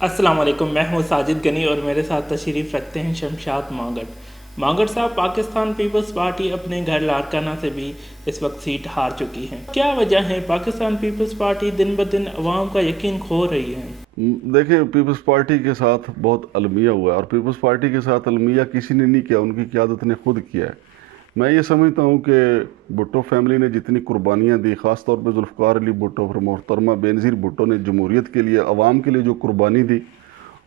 السلام علیکم، میں ہوں ساجد غنی اور میرے ساتھ تشریف رکھتے ہیں شمشاد مانگڑ۔ مانگڑ صاحب، پاکستان پیپلز پارٹی اپنے گھر لاڑکانہ سے بھی اس وقت سیٹ ہار چکی ہے، کیا وجہ ہے پاکستان پیپلز پارٹی دن بدن عوام کا یقین کھو رہی ہے؟ دیکھیں، پیپلز پارٹی کے ساتھ بہت المیہ ہوا ہے، اور پیپلز پارٹی کے ساتھ المیہ کسی نے نہیں کیا، ان کی قیادت نے خود کیا ہے۔ میں یہ سمجھتا ہوں کہ بھٹو فیملی نے جتنی قربانیاں دی، خاص طور پہ ذوالفقار علی بھٹو اور محترمہ بینظیر بھٹو نے جمہوریت کے لیے، عوام کے لیے جو قربانی دی،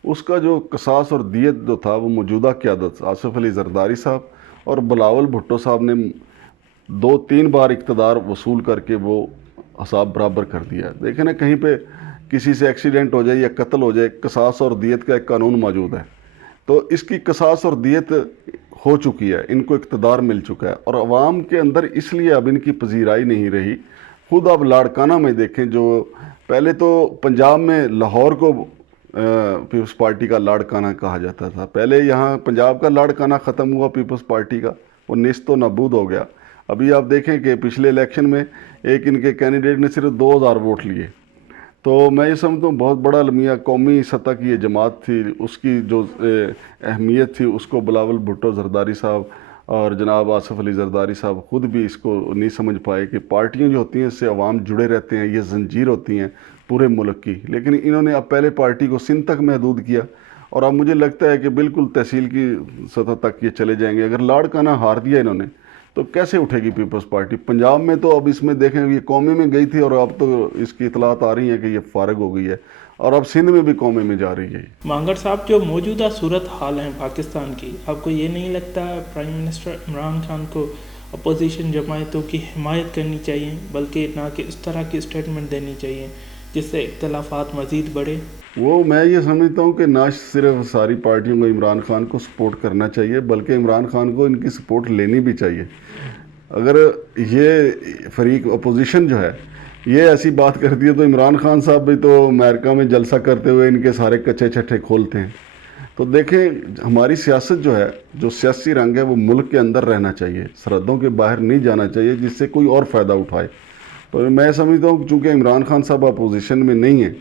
اس کا جو قصاص اور دیت جو تھا، وہ موجودہ قیادت آصف علی زرداری صاحب اور بلاول بھٹو صاحب نے 2-3 بار اقتدار وصول کر کے وہ حساب برابر کر دیا ہے۔ دیکھیں نا، کہیں پہ کسی سے ایکسیڈنٹ ہو جائے یا قتل ہو جائے، قصاص اور دیت کا ایک قانون موجود ہے، تو اس کی قصاص اور دیت ہو چکی ہے، ان کو اقتدار مل چکا ہے، اور عوام کے اندر اس لیے اب ان کی پذیرائی نہیں رہی۔ خود اب لاڑکانہ میں دیکھیں، جو پہلے تو پنجاب میں لاہور کو پیپلز پارٹی کا لاڑکانہ کہا جاتا تھا، پہلے یہاں پنجاب کا لاڑکانہ ختم ہوا پیپلز پارٹی کا، وہ نیست و نابود ہو گیا۔ ابھی آپ دیکھیں کہ پچھلے الیکشن میں ایک ان کے کینڈیڈیٹ نے صرف 2000 ووٹ لیے۔ تو میں یہ سمجھتا ہوں بہت بڑا المیہ، قومی سطح کی یہ جماعت تھی، اس کی جو اہمیت تھی اس کو بلاول بھٹو زرداری صاحب اور جناب آصف علی زرداری صاحب خود بھی اس کو نہیں سمجھ پائے کہ پارٹیاں جو ہوتی ہیں اس سے عوام جڑے رہتے ہیں، یہ زنجیر ہوتی ہیں پورے ملک کی، لیکن انہوں نے اب پہلے پارٹی کو سندھ تک محدود کیا، اور اب مجھے لگتا ہے کہ بالکل تحصیل کی سطح تک یہ چلے جائیں گے۔ اگر لاڑکانہ ہار دیا انہوں نے تو کیسے اٹھے گی پیپلز پارٹی؟ پنجاب میں تو اب اس میں دیکھیں، یہ قومی میں گئی تھی اور اب تو اس کی اطلاعات آ رہی ہیں کہ یہ فارغ ہو گئی ہے، اور اب سندھ میں بھی قومی میں جا رہی ہے۔ مانگڑ صاحب، جو موجودہ صورت حال ہے پاکستان کی، آپ کو یہ نہیں لگتا پرائم منسٹر عمران خان کو اپوزیشن جماعتوں کی حمایت کرنی چاہیے، بلکہ نہ کہ اس طرح کی اسٹیٹمنٹ دینی چاہیے جس سے اختلافات مزید بڑھے؟ وہ میں یہ سمجھتا ہوں کہ نہ صرف ساری پارٹیوں کو عمران خان کو سپورٹ کرنا چاہیے، بلکہ عمران خان کو ان کی سپورٹ لینی بھی چاہیے۔ اگر یہ فریق اپوزیشن جو ہے یہ ایسی بات کرتی ہے تو عمران خان صاحب بھی تو امریکہ میں جلسہ کرتے ہوئے ان کے سارے کچے چھٹے کھولتے ہیں۔ تو دیکھیں، ہماری سیاست جو ہے، جو سیاسی رنگ ہے، وہ ملک کے اندر رہنا چاہیے، سرحدوں کے باہر نہیں جانا چاہیے جس سے کوئی اور فائدہ اٹھائے۔ تو میں سمجھتا ہوں کہ چونکہ عمران خان صاحب اپوزیشن میں نہیں ہیں،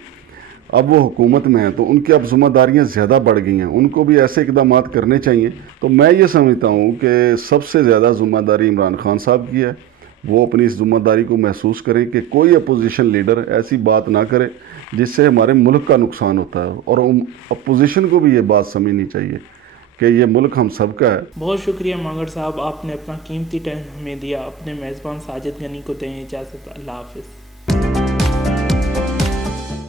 اب وہ حکومت میں ہیں، تو ان کی اب ذمہ داریاں زیادہ بڑھ گئی ہیں، ان کو بھی ایسے اقدامات کرنے چاہیے۔ تو میں یہ سمجھتا ہوں کہ سب سے زیادہ ذمہ داری عمران خان صاحب کی ہے، وہ اپنی اس ذمہ داری کو محسوس کریں کہ کوئی اپوزیشن لیڈر ایسی بات نہ کرے جس سے ہمارے ملک کا نقصان ہوتا ہے، اور اپوزیشن کو بھی یہ بات سمجھنی چاہیے کہ یہ ملک ہم سب کا ہے۔ بہت شکریہ مانگڑ صاحب، آپ نے اپنا قیمتی ٹائم ہمیں دیا۔ اپنے میزبان ساجد غنی کو دیں اجازت، اللہ حافظ۔